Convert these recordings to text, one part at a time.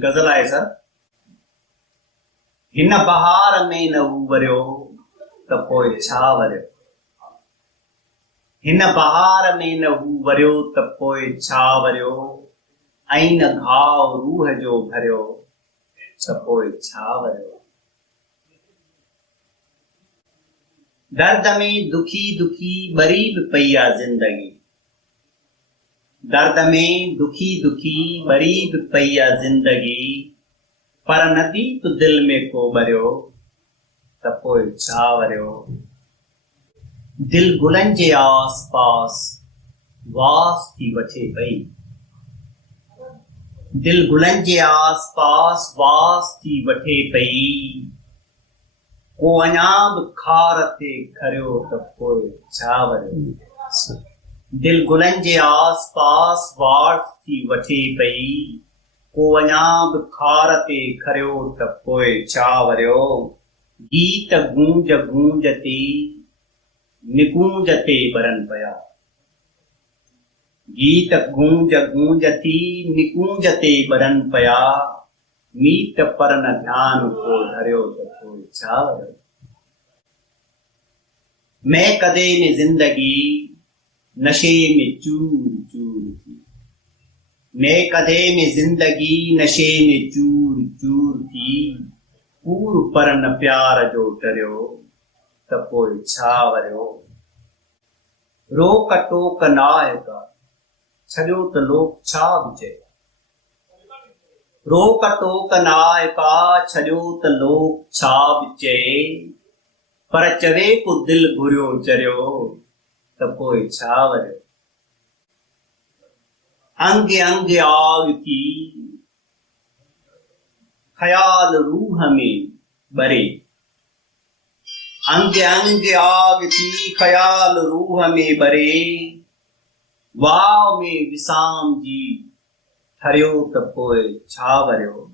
गज़ल आहे सर। हिन बहार में न हू वरियो त पोइ छा वरियो, हिन बहार में न हू वरियो त पोइ छा वरियो, ऐं न घाव रूह जो भरियो त पोइ छा वरियो। दर्द में दुखी दुखी बरी बि पई आहे ज़िंदगी, दर्द में दुखी दुखी बरी बि पई आहे ज़िंदगी, पर नदी तो दिल में को भरियो त पोइ छा वरियो। दिल गुलनि जे आस पास वास थी वठे पई, दिल गुलनि जे आस पास वास थी वठे पई, को अञा बि खार ते खरियो त पोइ छा वरियो। दिल गुलनि जे आस पास वास थी वठे पई, को अञा बि खार ते खरियो त पोइ छा वरियो। गीत गूंज गूंज ते निकूंज ते बरन पिया, गीत गूंज गूंज थी निकूंज ते बरन पिया, मीत पर न ध्यान को धरियो त पोइ छा वरियो। मैं कदे में जिंदगी नशे में चूर चूर थी, मैं कदे में जिंदगी नशे में चूर चूर थी, पूर पर न प्यार जो डरियो त पोइ छा वरियो। रोक टोक नायका छॾियो त लोक छा बि चए, रोक टोक नायका छॾियो त लोक छा बि चए, पर चवे को दिल घुरियो चरियो त पोइ छा वरियो। अंग अंग आग थी ख्याल रूह में बरे, अंग अंग आग थी ख्याल रूह में बरे, वाव में विसाम जी ठरियो त पोइ छा वरियो।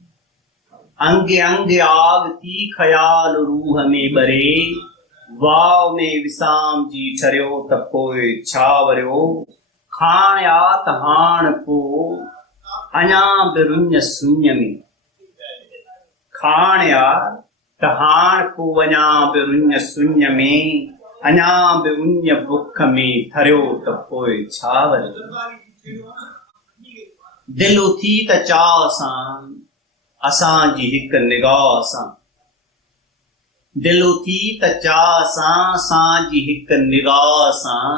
अंग अंग आग थी ख्याल रूह में बरे, वाव में विसाम जी ठरियो त पोइ छा वरियो। खाण या त हाण को अञा बि रुञ सुञ में, खाण या त हाण को अञा बि रुञ सुञ में, अञा बि उञ बुख में थरियो त पोइ छा वरियो। दिल उथी त चाह सां असांजी हिकु निगाह सां, दिल उथी त चाह सां असांजी हिकु निगाह सां,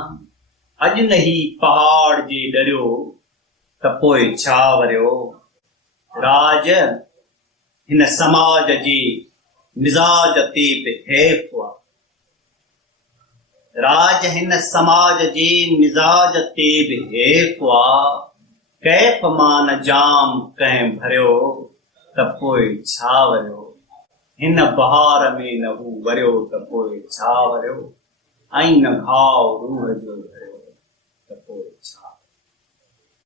अॼु न ही पहाड़ जे डरियो त पोइ छा वरियो। राज हिन समाज जे मिजाज ते बि हैफ़ आ, राज हिन समाज जे मिजाज ते बि हैफ़ आ, कैफ़ मां न जाम कंहिं भरियो त पोइ छा वरियो। हिन बहार में न हू वरियो त पोइ छा वरियो, ऐं न घाव रूह जो भरियो त पोइ